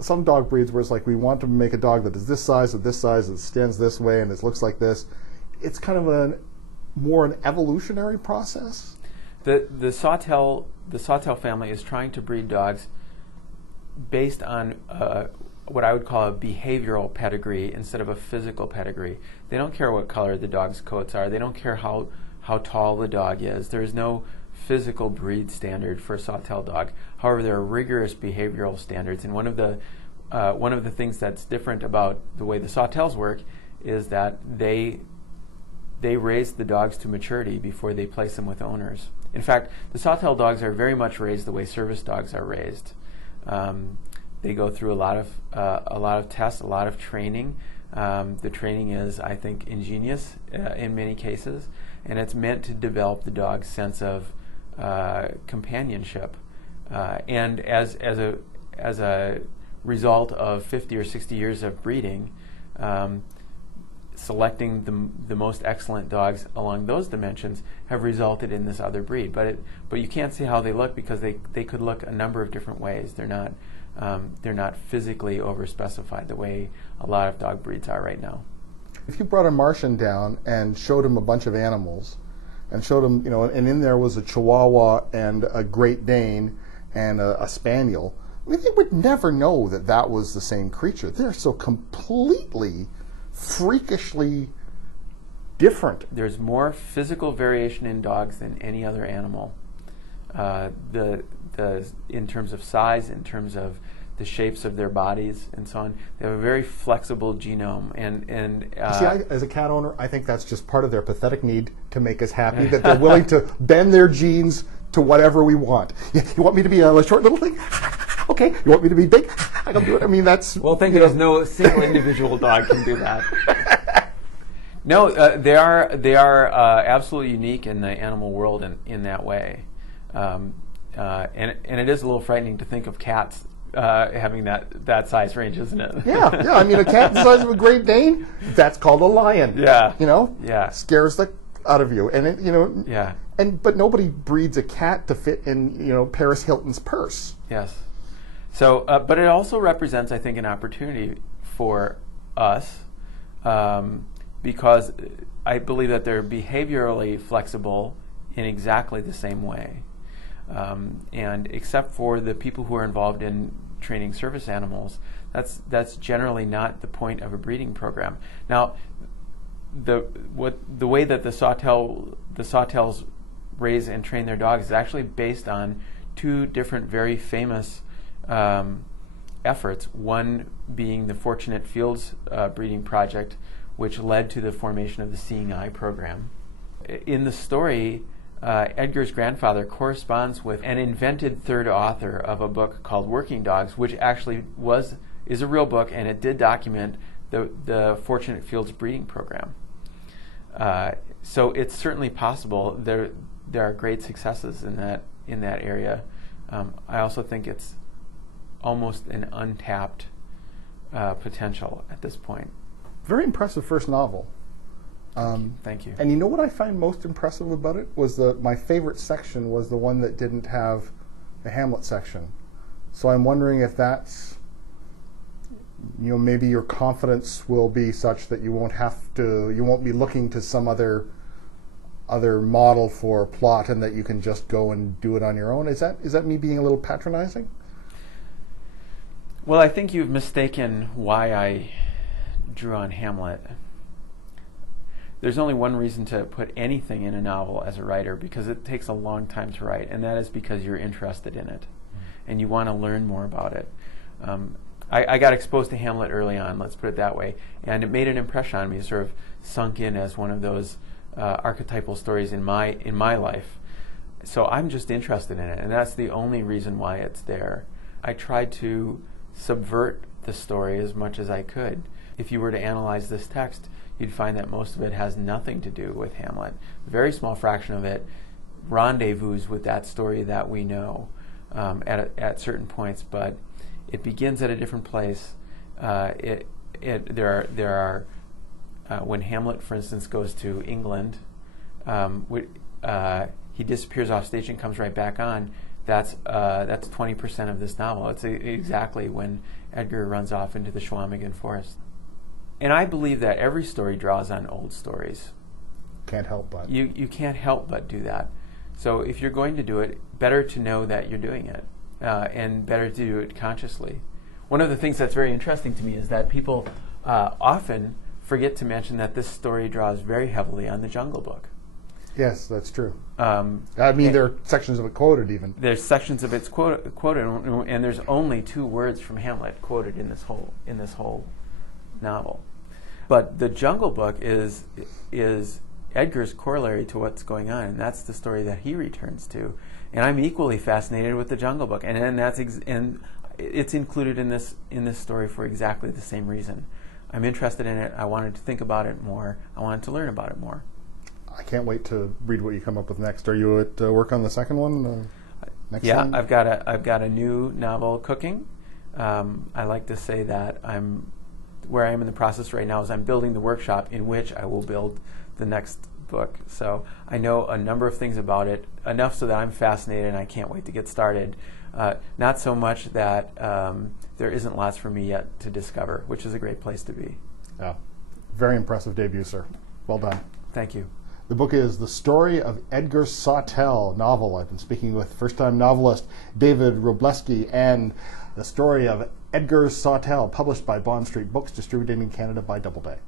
some dog breeds where it's like we want to make a dog that is this size, that stands this way, and it looks like this. It's kind of more an evolutionary process. The Sawtelle family is trying to breed dogs based on what I would call a behavioral pedigree instead of a physical pedigree. They don't care what color the dog's coats are. They don't care how tall the dog is. There's no physical breed standard for a Sawtelle dog. However, there are rigorous behavioral standards, and one of the things that's different about the way the Sawtelles work is that they raise the dogs to maturity before they place them with owners. In fact, the Sawtelle dogs are very much raised the way service dogs are raised. They go through a lot of tests, a lot of training. The training is, I think, ingenious in many cases, and it's meant to develop the dog's sense of companionship. And as a result of 50 or 60 years of breeding, selecting the most excellent dogs along those dimensions have resulted in this other breed. But you can't see how they look because they could look a number of different ways. They're not physically overspecified the way a lot of dog breeds are right now. If you brought a Martian down and showed him a bunch of animals, and showed him, and in there was a Chihuahua and a Great Dane and a Spaniel, I mean, they would never know that that was the same creature. They're so completely, freakishly different. There's more physical variation in dogs than any other animal. In terms of size, in terms of the shapes of their bodies, and so on, they have a very flexible genome. As a cat owner, I think that's just part of their pathetic need to make us happy, that they're willing to bend their genes to whatever we want. You want me to be a short little thing? Okay. You want me to be big? I can do it. I mean, that's... Well, thank goodness no single individual dog can do that. No, they are absolutely unique in the animal world in that way. And it is a little frightening to think of cats having that size range, isn't it? Yeah. I mean, a cat the size of a Great Dane, that's called a lion. Yeah. Yeah. Scares the out of you, and Yeah. But nobody breeds a cat to fit in Paris Hilton's purse. Yes. So, but it also represents, I think, an opportunity for us because I believe that they're behaviorally flexible in exactly the same way. And except for the people who are involved in training service animals, that's generally not the point of a breeding program. Now, the way that the Sawtelles raise and train their dogs is actually based on two different very famous efforts. One being the Fortunate Fields breeding project, which led to the formation of the Seeing Eye program. In the story, Edgar's grandfather corresponds with an invented third author of a book called Working Dogs, which actually is a real book, and it did document the Fortunate Fields breeding program. So it's certainly possible. There are great successes in that area. I also think it's almost an untapped potential at this point. Very impressive first novel. Thank you. And you know what I find most impressive about it was my favorite section was the one that didn't have the Hamlet section. So I'm wondering if that's, maybe your confidence will be such that you won't be looking to some other model for plot, and that you can just go and do it on your own. Is that me being a little patronizing? Well, I think you've mistaken why I drew on Hamlet. There's only one reason to put anything in a novel as a writer, because it takes a long time to write, and that is because you're interested in it and you want to learn more about it. I got exposed to Hamlet early on, let's put it that way, and it made an impression on me. It sort of sunk in as one of those archetypal stories in my life. So I'm just interested in it, and that's the only reason why it's there. I tried to subvert the story as much as I could. If you were to analyze this text, you'd find that most of it has nothing to do with Hamlet. A very small fraction of it rendezvous with that story that we know at certain points, but it begins at a different place. There are when Hamlet, for instance, goes to England, he disappears off stage and comes right back on. that's 20% of this novel. It's exactly when Edgar runs off into the Schwamigan forest. And I believe that every story draws on old stories. Can't help but. You can't help but do that. So if you're going to do it, better to know that you're doing it, and better to do it consciously. One of the things that's very interesting to me is that people often forget to mention that this story draws very heavily on the Jungle Book. Yes, that's true. There are sections of it quoted even. There's sections of it quoted, and there's only 2 words from Hamlet quoted in this whole novel. But the Jungle Book is Edgar's corollary to what's going on, and that's the story that he returns to. And I'm equally fascinated with the Jungle Book, and it's included in this story for exactly the same reason. I'm interested in it. I wanted to think about it more. I wanted to learn about it more. I can't wait to read what you come up with next. Are you at work on the second one? Yeah, I've got a new novel cooking. I like to say that where I am in the process right now is I'm building the workshop in which I will build the next book. So I know a number of things about it, enough so that I'm fascinated and I can't wait to get started. Not so much that there isn't lots for me yet to discover, which is a great place to be. Yeah. Very impressive debut, sir. Well done. Thank you. The book is The Story of Edgar Sawtelle novel. I've been speaking with first-time novelist David Wroblewski, and The Story of Edgar Sawtelle, published by Bond Street Books, distributed in Canada by Doubleday.